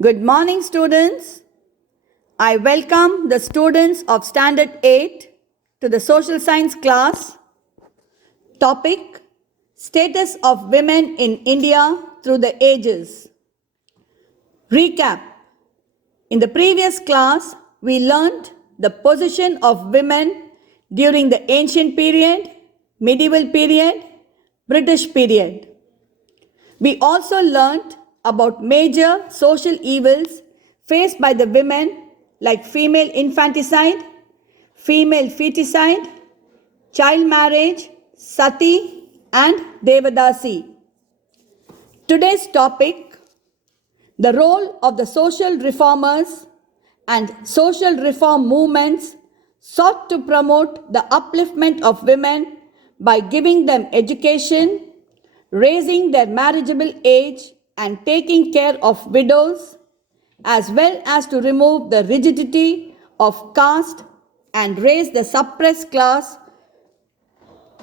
Good morning, students. I welcome the students of Standard 8 to the Social Science class. Topic: Status of Women in India through the Ages. Recap. In the previous class, we learned the position of women during the ancient period, medieval period, British period. We also learned about major social evils faced by the women like female infanticide, female feticide, child marriage, sati, and devadasi. Today's topic: the role of the social reformers and social reform movements sought to promote the upliftment of women by giving them education, raising their marriageable age, and taking care of widows, as well as to remove the rigidity of caste and raise the suppressed class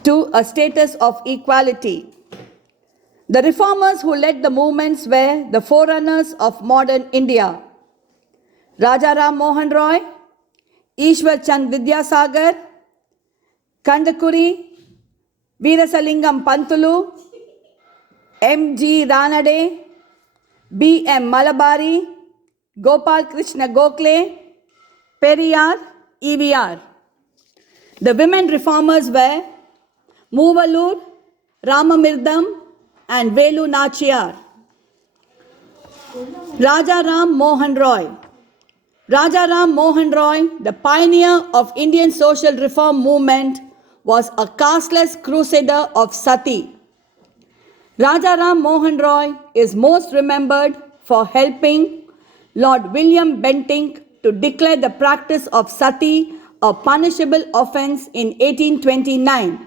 to a status of equality. The reformers who led the movements were the forerunners of modern India: Raja Ram Mohan Roy, Ishwar Chand Vidyasagar, Kandakuri Veerasalingam Pantulu, M.G. Ranade, B.M. Malabari, Gopal Krishna Gokhale, Periyar, E.V.R. The women reformers were Moovalur, Ramamirdam, and Velu Nachiyar. Raja Ram Mohan Roy. Raja Ram Mohan Roy, the pioneer of Indian social reform movement, was a casteless crusader of sati. Raja Ram Mohan Roy is most remembered for helping Lord William Bentinck to declare the practice of sati a punishable offence in 1829.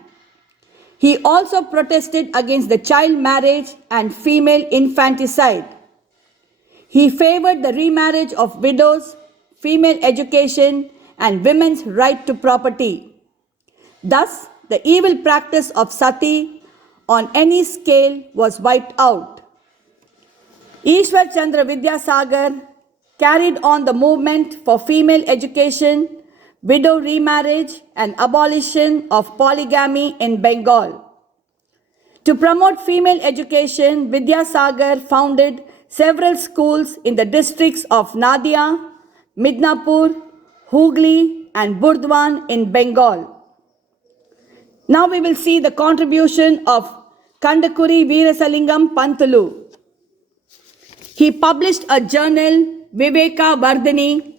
He also protested against the child marriage and female infanticide. He favored the remarriage of widows, female education, and women's right to property. Thus, the evil practice of sati on any scale was wiped out. Ishwar Chandra Vidyasagar carried on the movement for female education, widow remarriage, and abolition of polygamy in Bengal. To promote female education, Vidyasagar founded several schools in the districts of Nadia, Midnapur, Hooghly, and Burdwan in Bengal. Now we will see the contribution of Kandakuri Veerasalingam Pantulu. He published a journal, Viveka Vardhini.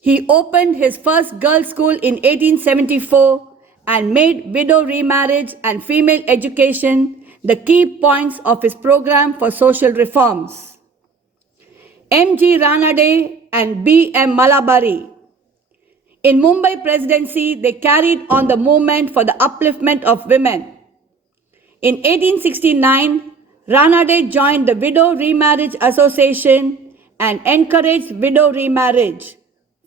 He opened his first girls' school in 1874 and made widow remarriage and female education the key points of his program for social reforms. M.G. Ranade and B.M. Malabari. In Mumbai Presidency, they carried on the movement for the upliftment of women. In 1869, Ranade joined the Widow Remarriage Association and encouraged widow remarriage,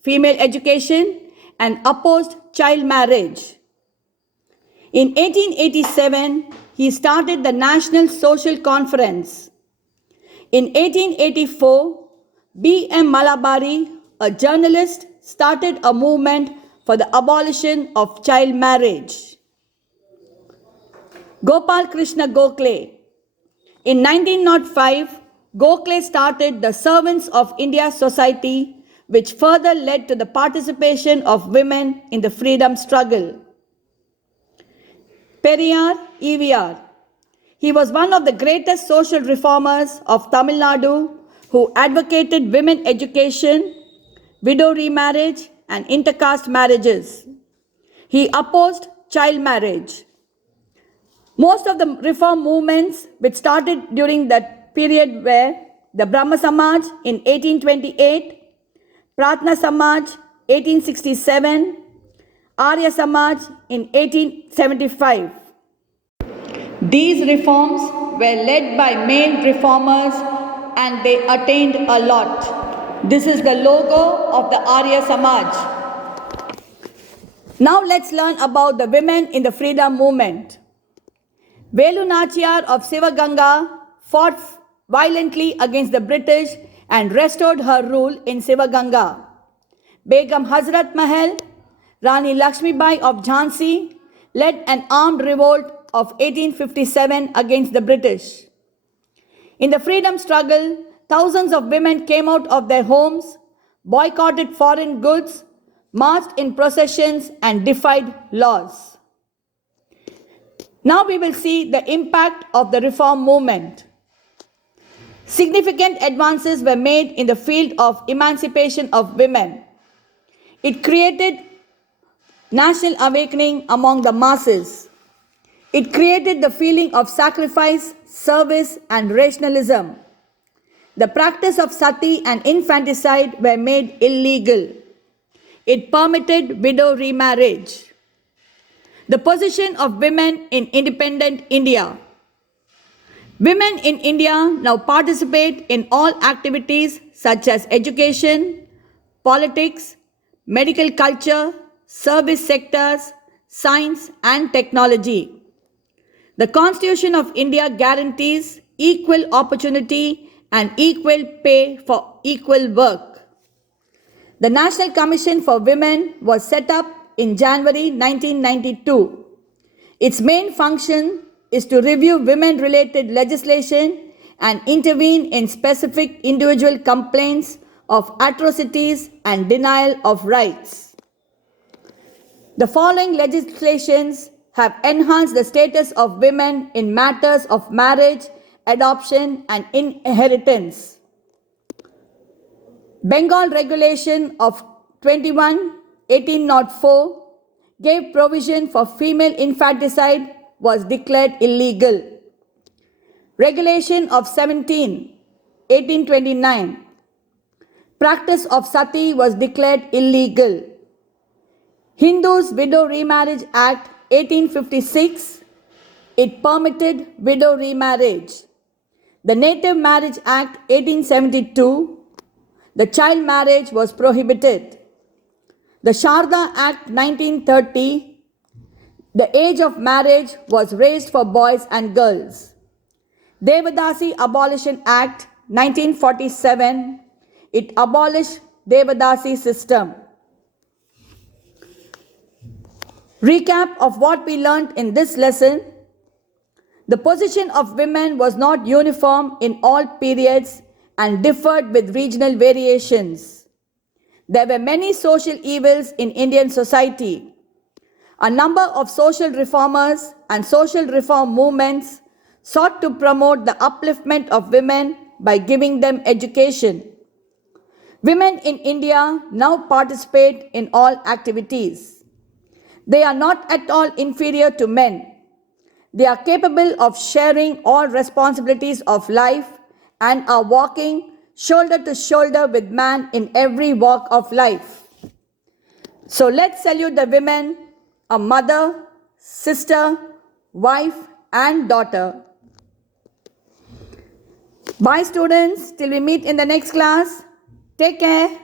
female education, and opposed child marriage. In 1887, he started the National Social Conference. In 1884, B.M. Malabari, a journalist, started a movement for the abolition of child marriage. Gopal Krishna Gokhale. In 1905, Gokhale started the Servants of India Society, which further led to the participation of women in the freedom struggle. Periyar, E.V.R. He was one of the greatest social reformers of Tamil Nadu who advocated women education, widow remarriage, and intercaste marriages. He opposed child marriage. Most of the reform movements which started during that period were the Brahma Samaj in 1828, Pratna Samaj 1867, Arya Samaj in 1875. These reforms were led by male reformers and they attained a lot. This is the logo of the Arya Samaj. Now let's learn about the women in the freedom movement. Velu Nachiyar of Sivaganga fought violently against the British and restored her rule in Sivaganga. Begum Hazrat Mahal, Rani Lakshmibai of Jhansi, led an armed revolt of 1857 against the British. In the freedom struggle, thousands of women came out of their homes, boycotted foreign goods, marched in processions, and defied laws. Now we will see the impact of the reform movement. Significant advances were made in the field of emancipation of women. It created national awakening among the masses. It created the feeling of sacrifice, service, and rationalism. The practice of sati and infanticide were made illegal. It permitted widow remarriage. The position of women in independent India. Women in India now participate in all activities such as education, politics, medical culture, service sectors, science and technology. The Constitution of India guarantees equal opportunity and equal pay for equal work. The National Commission for Women was set up in January 1992. Its main function is to review women-related legislation and intervene in specific individual complaints of atrocities and denial of rights. The following legislations have enhanced the status of women in matters of marriage, adoption, and inheritance. Bengal Regulation of 21/1804 gave provision for female infanticide was declared illegal. Regulation of 17/1829, practice of sati was declared illegal. Hindus Widow Remarriage Act 1856, it permitted widow remarriage. The Native Marriage Act 1872, the child marriage was prohibited. The Sharda Act 1930, the age of marriage was raised for boys and girls. Devadasi Abolition Act 1947, it abolished Devadasi system. Recap of what we learned in this lesson. The position of women was not uniform in all periods and differed with regional variations. There were many social evils in Indian society. A number of social reformers and social reform movements sought to promote the upliftment of women by giving them education. Women in India now participate in all activities. They are not at all inferior to men. They are capable of sharing all responsibilities of life and are walking shoulder to shoulder with man in every walk of life. So let's salute the women, a mother, sister, wife, and daughter. Bye students, till we meet in the next class. Take care.